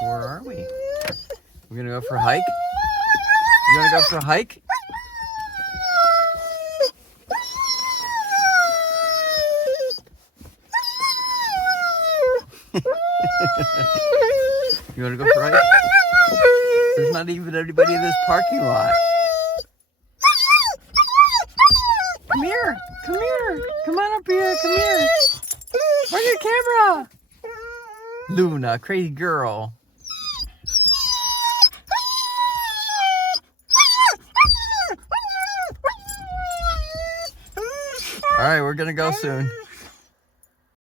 Where are we? We're gonna go for a hike? You wanna go for a hike? You wanna go for a hike? There's not even anybody in this parking lot. Come here, come here, come on up here, come here. Where's your camera? Luna, crazy girl. All right, we're gonna go soon.